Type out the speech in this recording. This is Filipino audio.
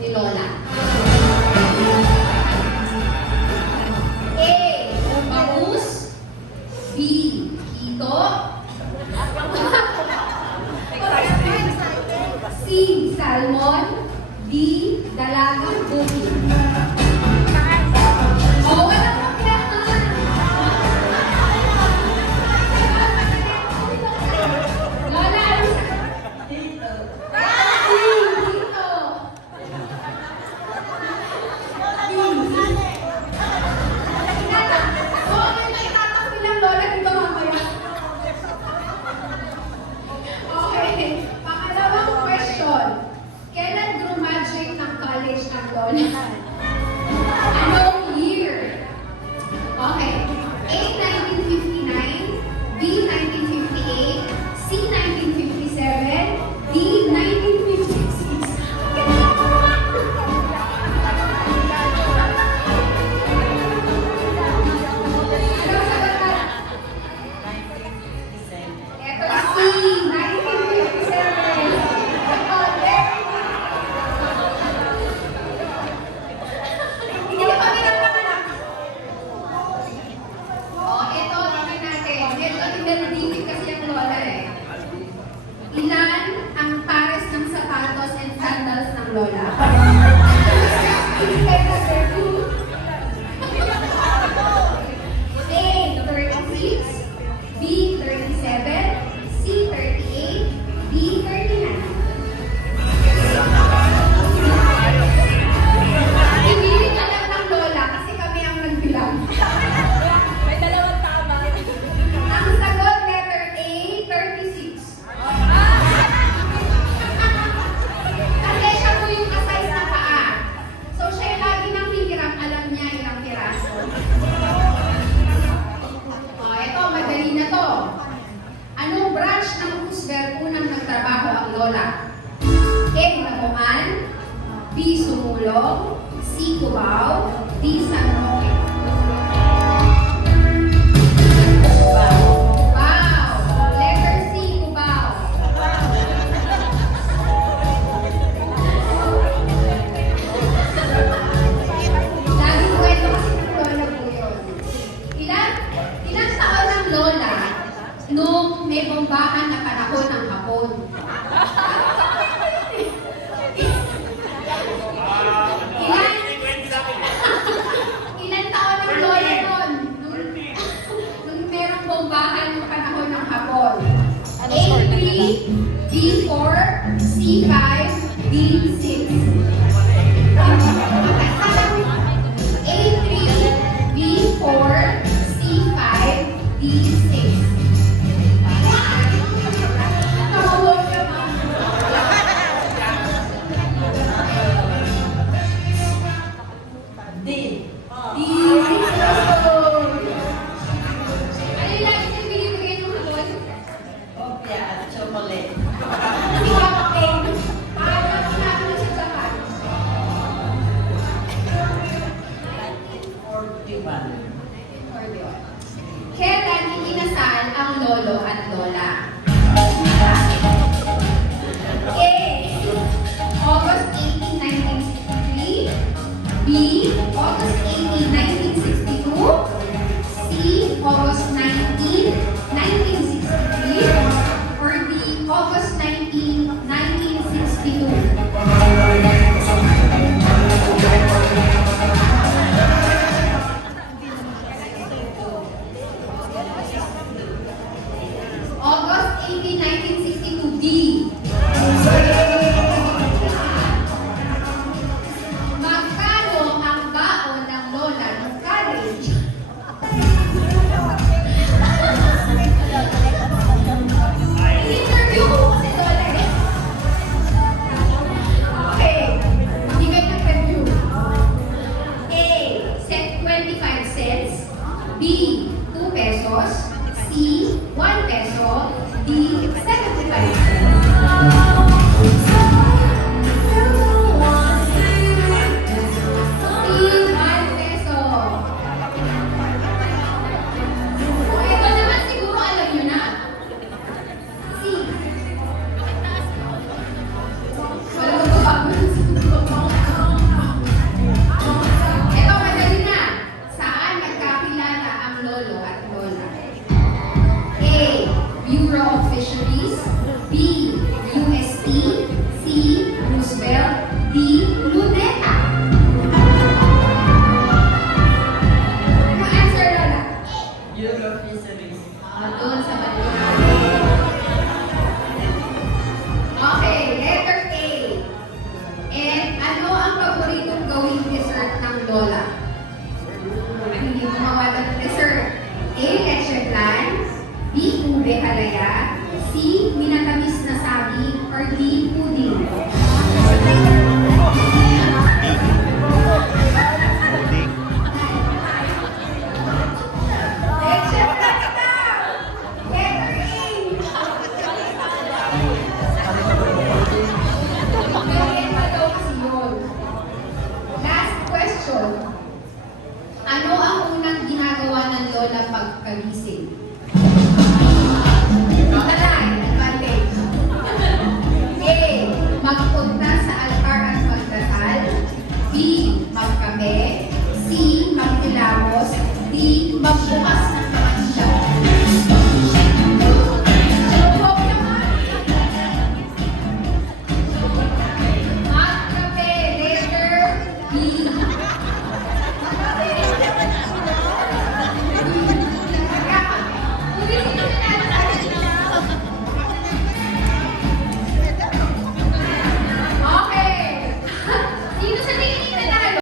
ni Lola? A. Bangus. B. Hito. C. Salmon. D. Dalagang buhi. Oh, wala problema. Lola, ano sa... Hito. Okay, pangalawang question. Kailan graduate ng college ng Lola? Anong year? Okay. A. 1959, B. 1958, C. 1957, D. 1956. Ano sagot ka? Ito C. 1957. Hindi ka pa pinapanganak. Oh, ito, tingnan natin. Ito, tinadidikit kasi ang Lola eh. Ilan ang pares ng sapatos and sandals ng Lola? A. 36, B. 37, C. 38, D. 39. Hindi rin alam ng Lola kasi kami ang nagbilang. May dalawang tama. Ang sagot, letter A, 36. Kasi siya po yung ka-size na paa. So siya yung lagi nang hihirap, alam niya ilang piraso. O, eto, madali na to. Anong branch ng Roosevelt unang nagtrabaho ang Lola? A. Lamuan, B. Sumulong, C. Cubao, D. San Roque. Cubao. Letter C, Cubao. Laging kwento kasi ng Lola po yun. Ilan taon ng Lola nung may bombahan na panahon ng Hapon? Ilan lola? Ang hindi gumawa ng dessert. A. Leche flan, B. Ube halaya, C. Minatamis na saging, or D. Pudding. Leche flan daw! Letter A! Merienda daw kasi yun. Last question. Ano ang unang ginagawa ng lola pagkagising?